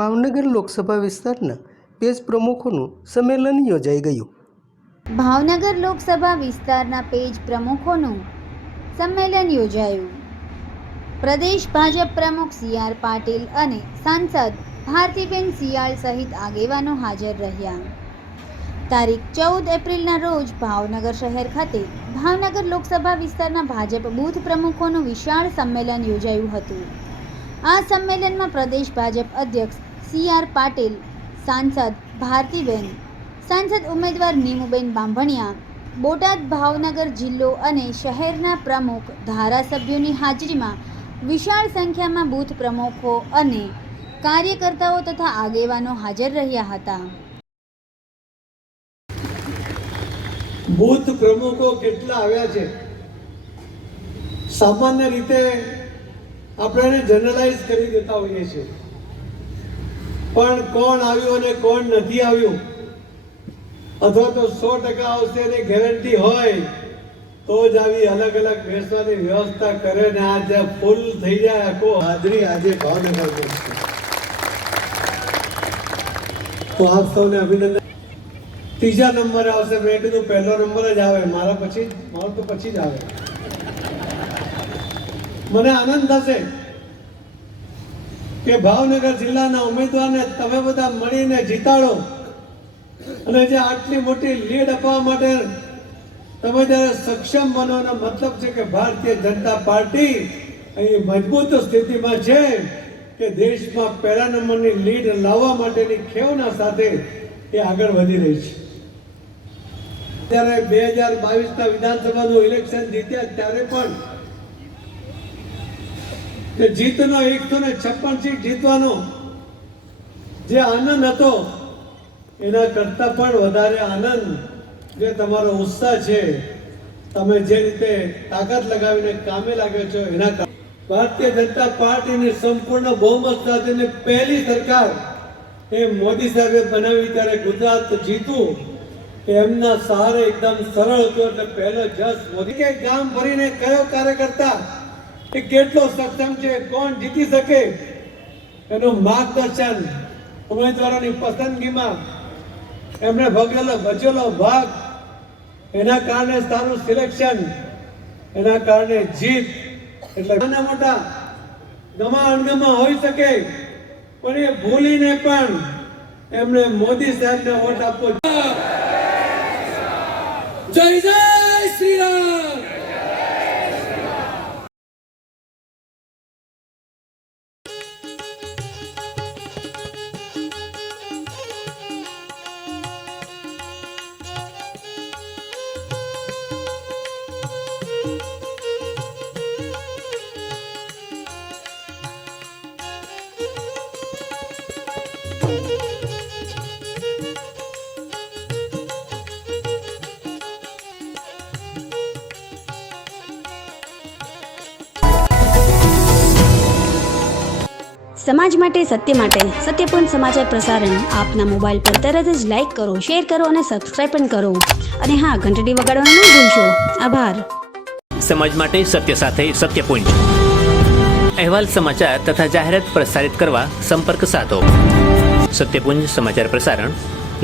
ભાવનગર લોકસભા વિસ્તારના પેજ પ્રમુખોનું સંમેલન યોજાઈ ગયું. ભાવનગર લોકસભા વિસ્તારના પેજ પ્રમુખોનું સંમેલન યોજાયું. પ્રદેશ ભાજપ પ્રમુખ સી.આર. પાટીલ અને સાંસદ ભારતીબેન શિયાળ સહિત આગેવાનો હાજર રહ્યા. તારીખ 14 એપ્રિલના રોજ ભાવનગર શહેર ખાતે ભાવનગર લોકસભા વિસ્તારના ભાજપ બૂથ પ્રમુખોનું વિશાળ સંમેલન યોજાયું હતું. આ સંમેલનમાં પ્રદેશ ભાજપ અધ્યક્ષ સી.આર. પાટીલ, સાંસદ ભારતીબેન, સાંસદ ઉમેદવાર નીમુબેન બાંભણિયા, બોટાદ, ભાવનગર જિલ્લો અને શહેરના પ્રમુખ ધારાસભ્યોની હાજરીમાં વિશાળ સંખ્યામાં બૂથ પ્રમુખો અને કાર્યકર્તાઓ તથા આગેવાનો હાજર રહ્યા હતા. બૂથ પ્રમુખો કેટલા આવ્યા છે? સામાન્ય રીતે આપણે જનરલાઇઝ કરી દેતા હોઈએ છીએ, પણ કોણ આવ્યું અને કોણ નથી આવ્યું અથવા તો 100% આવશે એની ગેરંટી હોય તો જ આવી અલગ અલગ બેસવાની વ્યવસ્થા કરે ને આજે ફૂલ થઈ જાય આખો હાજરી આજે ભાવનગર છે. તો આપ સૌને અભિનંદન. ત્રીજા નંબરે આવશે. મેં કીધું પહેલો નંબર જ આવે, મારો તો પછી જ આવે. મને આનંદ થશે કે ભાવનગર જિલ્લાના ઉમેદવારને તમે બધા મળીને જીતાડો અને જે આટલી મોટી લીડ આપવા માટે તમે જ્યારે સક્ષમ બનવાનો મતલબ છે કે ભારતીય જનતા પાર્ટી અહીં મજબૂત સ્થિતિમાં છે કે દેશમાં પહેલા નંબરની લીડ લાવવા માટેની ખેવના સાથે એ આગળ વધી રહી છે. ત્યારે 2022ના વિધાનસભાનું ઇલેક્શન જીત્યા ત્યારે પણ કે જીતનો 156 સીટ જીતવાનો જે આનંદ હતો એના કરતા પણ વધારે આનંદ જે તમારો ઉત્સાહ છે, તમે જે રીતે તાકાત લગાવીને કામે લાગ્યો છો એના ભારતીય જનતા પાર્ટીની સંપૂર્ણ બહુમત સાથેની પહેલી સરકાર એ મોદી સાહેબે બનાવી ત્યારે ગુજરાત જીતું એમના સહારે એકદમ સરળ હતું. એટલે પહેલો જસ મોદી કે ગામ ભરીને કયો કાર્યકર્તા એ કેટલો સક્ષમ છે, કોણ જીતી શકે એનું માર્ગદર્શન ઉમેદવારોની પસંદગીમાં એમણે ભજવેલો ભાગ, એના કારણે સારું સિલેક્શન, એના કારણે જીત. એટલે નાના મોટા ગમા અણગમા હોઈ શકે પણ એ ભૂલીને પણ એમણે મોદી સાહેબને વોટ આપવો. જય જય શ્રી રામ. સમાજ માટે, સત્ય માટે, સત્યપૂર્ણ સમાચાર પ્રસારણ આપના મોબાઈલ પર તરત જ લાઈક કરો, શેર કરો અને સબસ્ક્રાઇબ પણ કરો. અને હા, ઘંટડી વગાડવાનું ન ભૂલશો. આભાર. સમાજ માટે સત્ય સાથે સત્યપૂર્ણ અહેવાલ, સમાચાર તથા જાહેરાત પ્રસારિત કરવા સંપર્ક સાધો. સત્યપુંજ સમાચાર પ્રસારણ,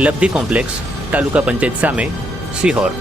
લબ્ધિ કોમ્પ્લેક્સ, તાલુકા પંચાયત સામે, સિહોર.